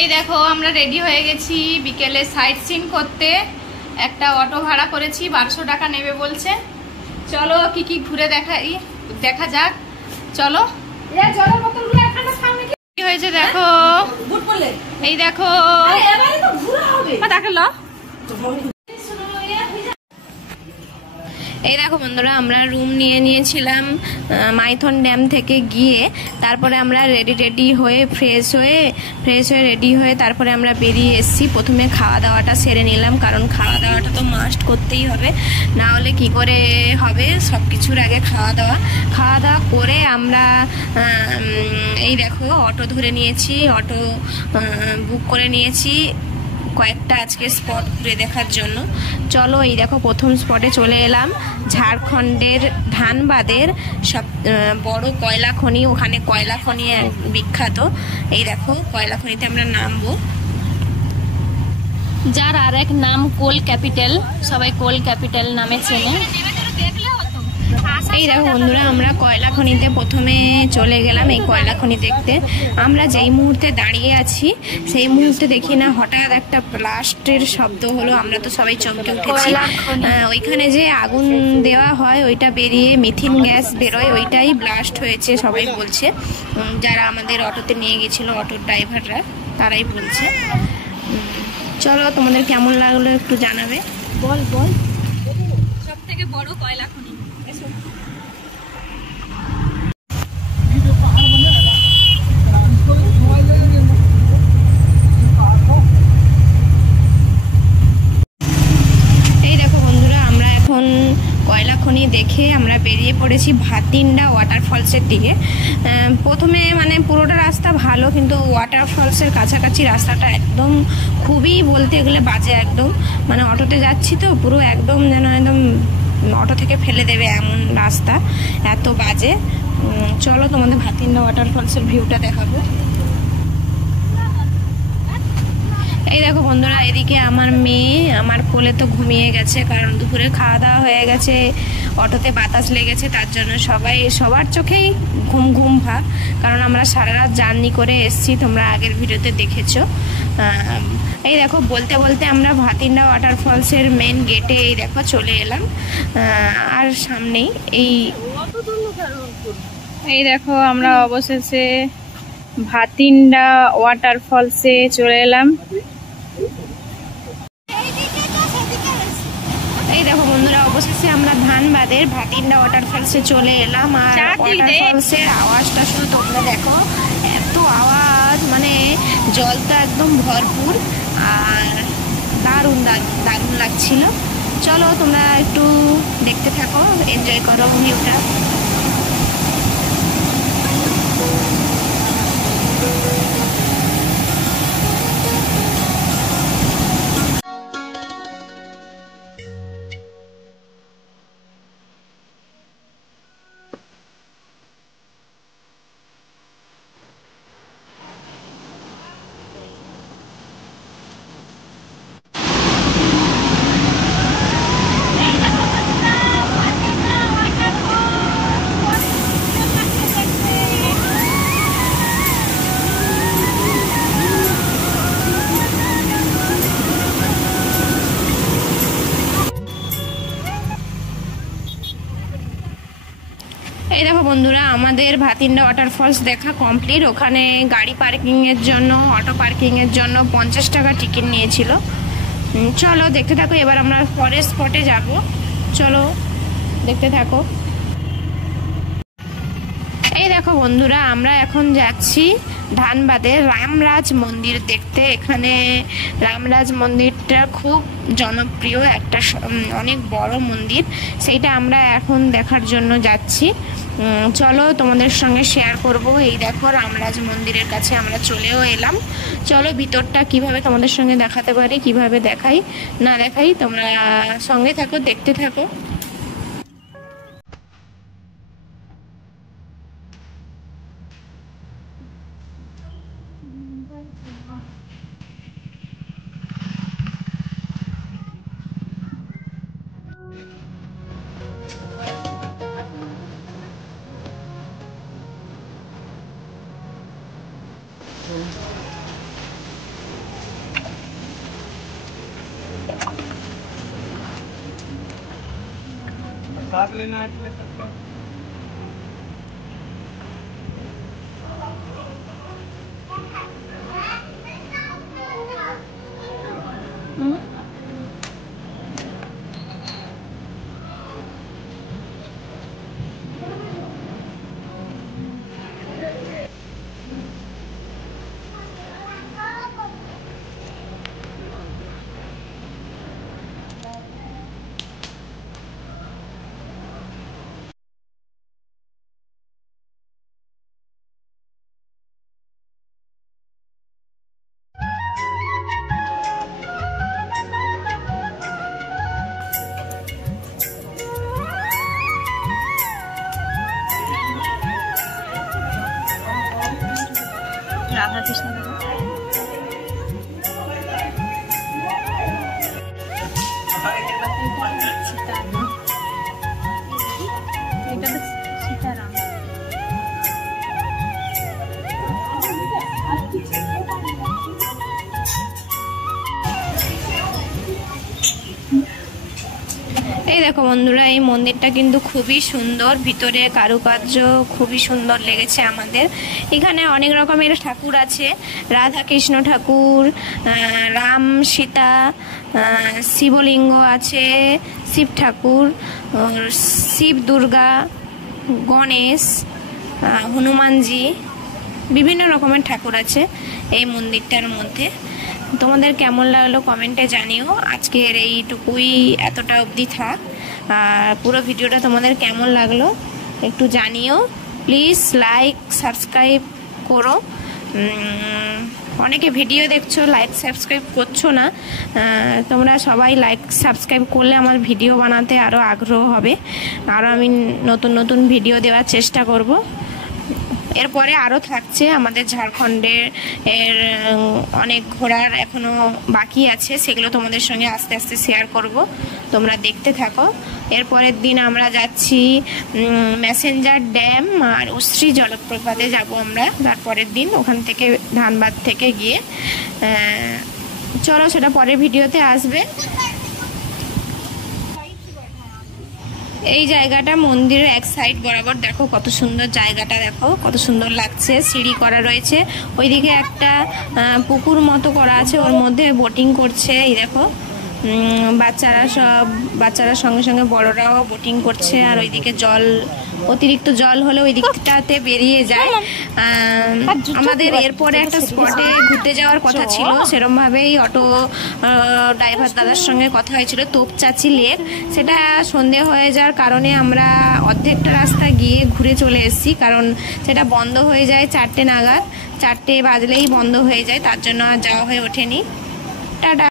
এই দেখো আমরা রেডি হয়ে গেছি বিকেলে সাইট সিন করতে। একটা অটো ভাড়া করেছি, 1200 টাকা নেবে বলছে। চলো কি কি ঘুরে দেখা যাক। চলো কি হয়েছে দেখো, এই দেখো দেখো। এই দেখো বন্ধুরা, আমরা রুম নিয়ে নিয়েছিলাম মাইথন ড্যাম থেকে গিয়ে। তারপরে আমরা রেডি হয়ে ফ্রেশ হয়ে রেডি হয়ে তারপরে আমরা বেরিয়ে এসেছি। প্রথমে খাওয়া দাওয়াটা সেরে নিলাম, কারণ খাওয়া দাওয়াটা তো মাস্ট করতেই হবে, না হলে কি করে হবে। সব কিছুর আগে খাওয়া দাওয়া করে আমরা এই দেখো অটো ধরে নিয়েছি, অটো বুক করে নিয়েছি কয়েকটা আজকে স্পট ঘুরে দেখার জন্য। চলো এই দেখো প্রথম স্পটে চলে এলাম, ঝাড়খণ্ডের ধানবাদের সব বড় কয়লা খনি। ওখানে কয়লা খনি বিখ্যাত। এই দেখো কয়লা খনিতে আমরা নামবো, যার আর এক নাম কোল ক্যাপিটাল, সবাই কোল ক্যাপিটাল নামে চেনে। এই দেখো বন্ধুরা, আমরা কয়লা খনিতে প্রথমে চলে গেলাম এই কয়লা খনি দেখতে। আমরা যেই মুহূর্তে দাঁড়িয়ে আছি সেই মুহূর্তে দেখি না হঠাৎ একটা ব্লাস্টের শব্দ হলো। আমরা তো সবাই চমকে উঠেছি। ওইখানে যে আগুন দেওয়া হয় ওইটা বেরিয়ে মিথেন গ্যাস বেরোয়, ওইটাই ব্লাস্ট হয়েছে সবাই বলছে। যারা আমাদের অটোতে নিয়ে গেছিলো, অটোর ড্রাইভাররা, তারাই বলছে। চলো তোমাদের কেমন লাগলো একটু জানাবে। বল সব থেকে বড় কয়লা খনি। কয়লা খনি দেখে আমরা বেরিয়ে পড়েছি ভাতিন্ডা ওয়াটারফলসের দিকে। প্রথমে মানে পুরোটা রাস্তা ভালো, কিন্তু ওয়াটারফলসের কাছাকাছি রাস্তাটা একদম খুবই বলতে গেলে বাজে একদম। মানে অটোতে যাচ্ছি তো পুরো একদম যেন একদম অটো থেকে ফেলে দেবে এমন রাস্তা, এত বাজে। চলো তোমাদের ভাতিন্ডা ওয়াটারফলসের ভিউটা দেখাবো। এই দেখো বন্ধুরা, এদিকে আমার মেয়ে আমার কোলে তো ঘুমিয়ে গেছে, কারণ দুপুরে খাওয়া দাওয়া হয়ে গেছে, অটোতে বাতাস লেগেছে, তার জন্য সবার চোখেই ঘুম ভাব, কারণ আমরা সারা রাত জার্নি করে এসেছি, তোমরা আগের ভিডিওতে দেখেছো। এই দেখো বলতে বলতে আমরা ভাতিন্ডা ওয়াটারফলসের মেন গেটে এই দেখো চলে এলাম। আর সামনেই এই দেখো আমরা অবশেষে ভাতিন্ডা ওয়াটারফলসে চলে এলাম। এই দেখো বন্ধুরা, অবশেষে আমরা ধানবাদের ভাতিন্ডা ওয়াটারফলসে চলে এলাম। আর ওয়াটারফলসের আওয়াজটা শুধু তোমরা দেখো, এত আওয়াজ, মানে জলটা একদম ভরপুর আর দারুণ লাগছিল। চলো তোমরা একটু দেখতে থাকো, এনজয় করো ভিউটা। এই দেখো বন্ধুরা, আমাদের ভাতিন্ডা ওয়াটারফলস দেখা কমপ্লিট। ওখানে গাড়ি পার্কিংয়ের জন্য, অটো পার্কিংয়ের জন্য 50 টাকা টিকিট নিয়েছিল। চলো দেখতে থাকো। এবার আমরা পরের স্পটে যাব, চলো দেখতে থাকো। এই দেখো বন্ধুরা, আমরা এখন যাচ্ছি ধানবাদের রামরাজ মন্দির দেখতে। এখানে রামরাজ মন্দিরটা খুব জনপ্রিয় একটা, অনেক বড় মন্দির, সেইটা আমরা এখন দেখার জন্য যাচ্ছি। চলো তোমাদের সঙ্গে শেয়ার করব। এই দেখো রামরাজ মন্দিরের কাছে আমরা চলেও এলাম। চলো ভিতরটা কিভাবে তোমাদের সঙ্গে দেখাতে পারি, কিভাবে দেখাই না দেখাই, তোমরা সঙ্গে থাকো, দেখতে থাকো। রাধা কৃষ্ণ সীতারাম। এই দেখো বন্ধুরা, এই মন্দিরটা কিন্তু খুবই সুন্দর, ভিতরে কারুকার্য খুবই সুন্দর লেগেছে আমাদের। এখানে অনেক রকমের ঠাকুর আছে, রাধা কৃষ্ণ ঠাকুর, রাম সীতা, শিবলিঙ্গ আছে, শিব ঠাকুর, শিব দুর্গা, গণেশ, হনুমানজি, বিভিন্ন রকমের ঠাকুর আছে এই মন্দিরটার মধ্যে। তোমাদের কেমন লাগলো কমেন্টে জানিও। আজকের এইটুকুই, এতটা অবধি থাক। আর পুরো ভিডিওটা তোমাদের কেমন লাগলো একটু জানিও। প্লিজ লাইক সাবস্ক্রাইব করো। অনেকে ভিডিও দেখছো, লাইক সাবস্ক্রাইব করছো না। তোমরা সবাই লাইক সাবস্ক্রাইব করলে আমার ভিডিও বানাতে আরও আগ্রহ হবে, আরও আমি নতুন নতুন ভিডিও দেওয়ার চেষ্টা করব। এরপরে আরও থাকছে আমাদের ঝাড়খণ্ডের অনেক ঘোরার এখনও বাকি আছে, সেগুলো তোমাদের সঙ্গে আস্তে আস্তে শেয়ার করব, তোমরা দেখতে থাকো। এরপরের দিন আমরা যাচ্ছি ম্যাসেঞ্জার ড্যাম আর উশ্রী জলপ্রপাতে যাব আমরা তারপরের দিন, ওখান থেকে ধানবাদ থেকে গিয়ে। চলো, সেটা পরের ভিডিওতে আসবে। এই জায়গাটা মন্দিরের এক সাইড বরাবর, দেখো কত সুন্দর জায়গাটা, দেখো কত সুন্দর লাগছে। সিঁড়ি করা রয়েছে, ওইদিকে একটা পুকুর মতো করা আছে, ওর মধ্যে বোটিং করছে। এই দেখো বাচ্চারা সঙ্গে সঙ্গে বড়রাও বোটিং করছে। আর ওইদিকে জল, অতিরিক্ত জল হলে ওই দিকটাতে বেরিয়ে যায়। আমাদের এরপরে একটা স্পটে ঘুরতে যাওয়ার কথা ছিল, সেরমভাবেই অটো ড্রাইভার দাদার সঙ্গে কথা হয়েছিল, তোপচাচি লেক। সেটা সন্ধে হয়ে যাওয়ার কারণে আমরা অর্ধেকটা রাস্তা গিয়ে ঘুরে চলে এসেছি, কারণ সেটা বন্ধ হয়ে যায় 4টে নাগাদ, 4টে বাজলেই বন্ধ হয়ে যায়, তার জন্য আর যাওয়া হয়ে ওঠেনি। টাটা।